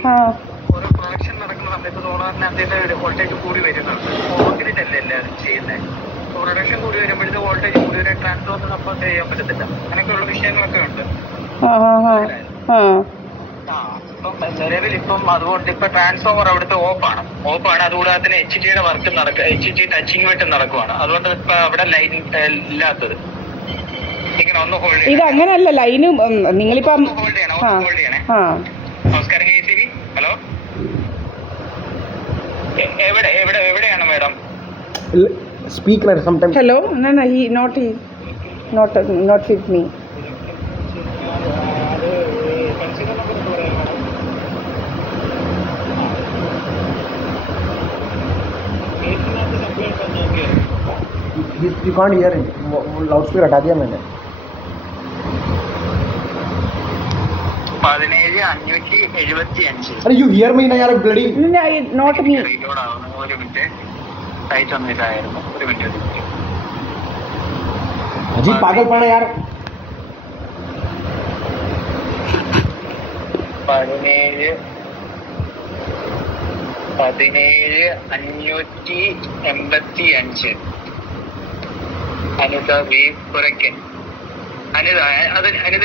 ഓരോ പ്രൊഡക്ഷൻ നടക്കുന്ന സമയത്ത് സോളാറിനകത്ത് വോൾട്ടേജ് കൂടി വരുന്നുണ്ട്. ഓഗ്രിഡല്ലേ എല്ലാവരും ചെയ്യുന്നത്. പ്രൊഡക്ഷൻ കൂടി വരുമ്പോഴത്തെ വോൾട്ടേജ് കൂടി വരെ ട്രാൻസ്ഫോമർ സപ്പോർട്ട് ചെയ്യാൻ പറ്റത്തില്ല. അങ്ങനെയൊക്കെയുള്ള വിഷയങ്ങളൊക്കെ ഉണ്ട്. ഇപ്പം നിലവിൽ ഇപ്പം അതുകൊണ്ട് ഇപ്പൊ ട്രാൻസ്ഫോമർ അവിടുത്തെ ഓഫാണ്. അതുകൂടാതെ തന്നെ HTയുടെ വർക്ക് HT ടച്ചിങ് വെട്ട് നടക്കുവാണ്. അതുകൊണ്ട് ഇപ്പൊ അവിടെ ലൈൻ ഇല്ലാത്തത്. ഇങ്ങനെ ഒന്ന് ഹോൾഡ് ഇത് അങ്ങനല്ല ലൈന് നിങ്ങളിപ്പം ഹോൾഡ് ചെയ്യണേ. നമസ്കാരം KCB. ഹലോ, എവിടെയാണ് madam? Speak like sometimes. Hello, no, he not with me. You can't hear him. Loudspeaker हटा दिया मैंने. 17,575. अरे you hear me ना यार bloody. Not me. ഒരു മിനിറ്റ് സൈറ്റ് ഒന്നും ഇതായിരുന്നു. ഒരു മിനിറ്റ്. अजीब पागलपन है यार. 17,585. അനിത വി പുരക്കൻ. അനിത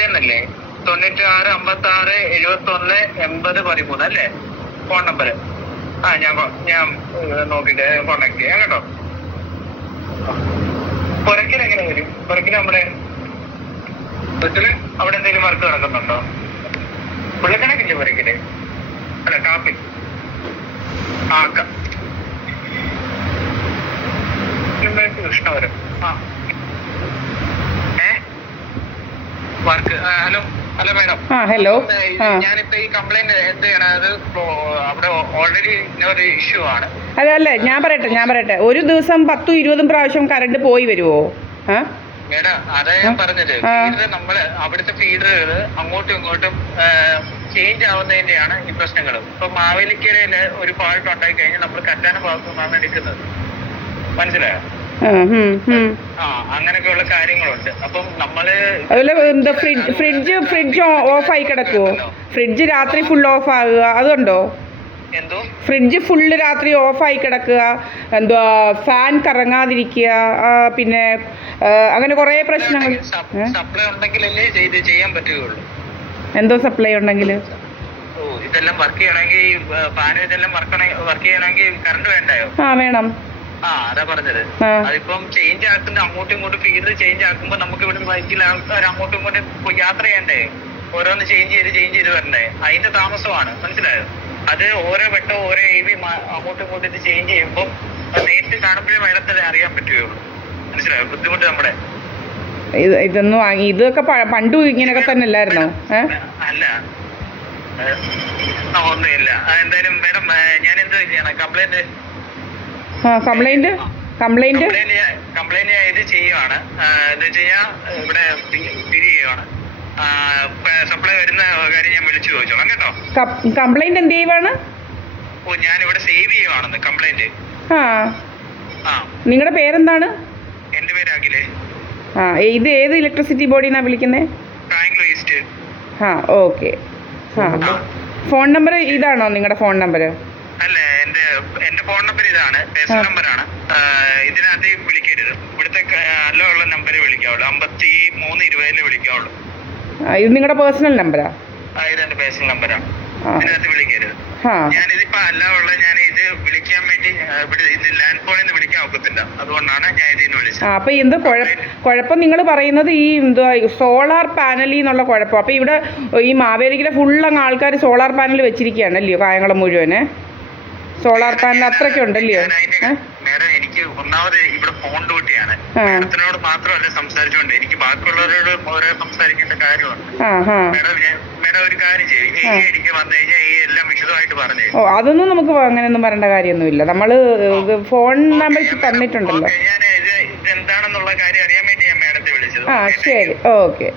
എന്നല്ലേ? 96 56 71 80 13 അല്ലേ ഫോൺ നമ്പർ? ഞാൻ നോക്കിട്ട് കോണ്ടാക്ട് ചെയ്യാം കേട്ടോ. പുരക്കൽ എങ്ങനെ വരും? പുരക്കൽ നമ്മുടെ അവിടെ എന്തെങ്കിലും വർക്ക് നടക്കുന്നുണ്ടോ? പുള്ളിക്കണക്കില്ലേ പുരക്കല്? അല്ല ടാപ്പിൽ കൃഷ്ണവരം. വർക്ക്. Hello madam. ഹലോ. ഞാനിപ്പോ ഈ കംപ്ലൈന്റ് എന്ത് ചെയ്യണം? അത് അവിടെ ഓൾറെഡി ഒരു ഇഷ്യൂ ആണ്. അതല്ലേ ഞാൻ പറയട്ടെ ഒരു ദിവസം 10-20 പ്രാവശ്യം കറണ്ട് പോയി വരുമോ? മേഡം അതാ ഞാൻ പറഞ്ഞത്. ഫീഡർ നമ്മള് അവിടുത്തെ ഫീഡറുകള് അങ്ങോട്ടും ഇങ്ങോട്ടും ചേഞ്ച് ആവുന്നതിന്റെയാണ് ഈ പ്രശ്നങ്ങൾ. ഇപ്പൊ മാവേലിക്കരയില് ഒരു ഫാൾട്ട് ഉണ്ടായി കഴിഞ്ഞാൽ നമ്മൾ കറ്റാന ഭാഗത്തു നിന്നാണ് എടുക്കുന്നത്. മനസ്സിലായോ? അങ്ങനെയൊക്കെയുള്ള കാര്യങ്ങളുണ്ട്. അപ്പം നമ്മള് ഫ്രിഡ്ജ് ഓഫ് ആയി കിടക്കുവോ? ഫ്രിഡ്ജ് രാത്രി ഫുൾ ഓഫ് ആകുക അതുണ്ടോ? എന്തോ ഫ്രിഡ്ജ് ഫുള്ള് രാത്രി ഓഫായി കിടക്കുക, എന്തുവാ ഫാൻ കറങ്ങാതിരിക്കുക, പിന്നെ അങ്ങനെ കുറേ പ്രശ്നങ്ങൾ. സപ്ലൈ ഉണ്ടെങ്കിലല്ലേ ഇത് ചെയ്യാൻ പറ്റുകയുള്ളൂ. എന്തോ സപ്ലൈ ഉണ്ടെങ്കിൽ? ഇതെല്ലാം വർക്ക് ചെയ്യണമെങ്കിൽ ഫാനും ഇതെല്ലാം വർക്ക് ചെയ്യണമെങ്കിൽ കറണ്ട് വേണ്ടായോ? വേണം. അതാ പറഞ്ഞത്. അതിപ്പം ചേഞ്ച് ആക്കുന്ന അങ്ങോട്ടും ഇങ്ങോട്ടും ഫീൽഡ് ചേഞ്ച് ആക്കുമ്പോ നമുക്ക് ഇവിടെ ബൈക്കിൽ ആൾക്കാർ അങ്ങോട്ടും ഇങ്ങോട്ടും യാത്ര ചെയ്യണ്ടേ? ഓരോന്ന് ചേഞ്ച് ചെയ്ത് വരണ്ടേ? അതിന്റെ താമസമാണ്. മനസ്സിലായോ? അത് ഓരോ വെട്ടോ ഓരോ AV അങ്ങോട്ടും ഇങ്ങോട്ടും ഇത് ചേഞ്ച് ചെയ്യുമ്പോൾ നേരിട്ട് കാണുമ്പോഴേ മേഡത്തിന് അറിയാൻ പറ്റുകയുള്ളൂ. മനസ്സിലായോ? ബുദ്ധിമുട്ട് നമ്മുടെ ഇതൊക്കെ പണ്ടും ഇങ്ങനെയൊക്കെ തന്നെ അല്ലായിരുന്നോ? അല്ല ഒന്നുമില്ല. എന്തായാലും മേഡം ഞാൻ എന്ത് ചെയ്യണം? കംപ്ലൈന്റ് ഇത് ചെയ്യുവാണ്. എന്ന് വെച്ച് കഴിഞ്ഞാൽ ഇവിടെ ചെയ്യുവാണ്. സപ്ലൈ വരുന്ന കാര്യം ഞാൻ വിളിച്ചു ചോദിച്ചോളാം കേട്ടോ. കംപ്ലൈന്റ് എന്ത് ചെയ്യുവാണ്? ഞാനിവിടെ സേവ് ചെയ്യുവാണെന്ന് കംപ്ലൈന്റ്. നിങ്ങളുടെ പേരെന്താണ്? എന്റെ പേര് അഖിലേ. ഇത് ഏത് ഇലക്ട്രിസിറ്റി ബോഡിന്നാ വിളിക്കുന്നത്? Kayamkulam east. Okay. Phone number ഇതാണോ നിങ്ങളുടെ ഫോൺ നമ്പർ? അല്ല, എന്റെ ഫോൺ നമ്പർ ഇതാണ്, പേഴ്സണൽ നമ്പറാണ്. ഇതിനകത്ത് വിളിക്കരുത്. ഇവിടുത്തെ ഉള്ള നമ്പര് വിളിക്കാവുള്ളൂ. 5320 വിളിക്കാവുള്ളൂ. ഇത് നിങ്ങളുടെ പേഴ്സണൽ നമ്പറാ? ഇതെന്റെ പേഴ്സണൽ നമ്പറാണ്. ഇതിനകത്ത് വിളിക്കരുത്. ഞാനിതിപ്പോ ഞാൻ ഇത് വിളിക്കാൻ വേണ്ടി ഇത് ലാൻഡ് ഫോണിൽ നിന്ന് വിളിക്കാൻ ഒക്കത്തില്ല. അതുകൊണ്ടാണ് ഞാൻ ഇതിന് വിളിച്ചത്. അപ്പൊ എന്ത് കുഴപ്പം നിങ്ങൾ പറയുന്നത്? ഈ എന്തുവാ സോളാർ പാനലിൽ നിന്നുള്ള കുഴപ്പം? അപ്പൊ ഇവിടെ ഈ മാവേലിക്കര ഫുള്ളങ്ങ് ആൾക്കാർ സോളാർ പാനൽ വെച്ചിരിക്കുകയാണല്ലയോ? കായംകുളം മുഴുവനെ സോളാർ പാനൽ അത്രയ്ക്ക് ഉണ്ടല്ലയോ? മേഡം എനിക്ക് ഒന്നാമത് ഇവിടെ ഫോൺ ഡ്യൂട്ടിയാണ്. മേഡത്തിനോട് മാത്രമല്ല സംസാരിച്ചുകൊണ്ട് എനിക്ക് ബാക്കിയുള്ളവരോട് ഓരോ സംസാരിക്കേണ്ട കാര്യമുണ്ട്. മേഡം ഒരു കാര്യം ചെയ്യും, എനിക്ക് വന്നു കഴിഞ്ഞാൽ ഈ എല്ലാം വിശദമായിട്ട് പറഞ്ഞു. അതൊന്നും നമുക്ക് അങ്ങനെയൊന്നും പറയേണ്ട കാര്യമൊന്നുമില്ല. നമ്മള് ഫോൺ നമ്പർ തന്നിട്ടുണ്ടല്ലോ. ഞാൻ ഇത് എന്താണെന്നുള്ള കാര്യം അറിയാൻ വേണ്ടി ഞാൻ മേഡത്തെ വിളിച്ചത്. ശരി, ഓക്കെ.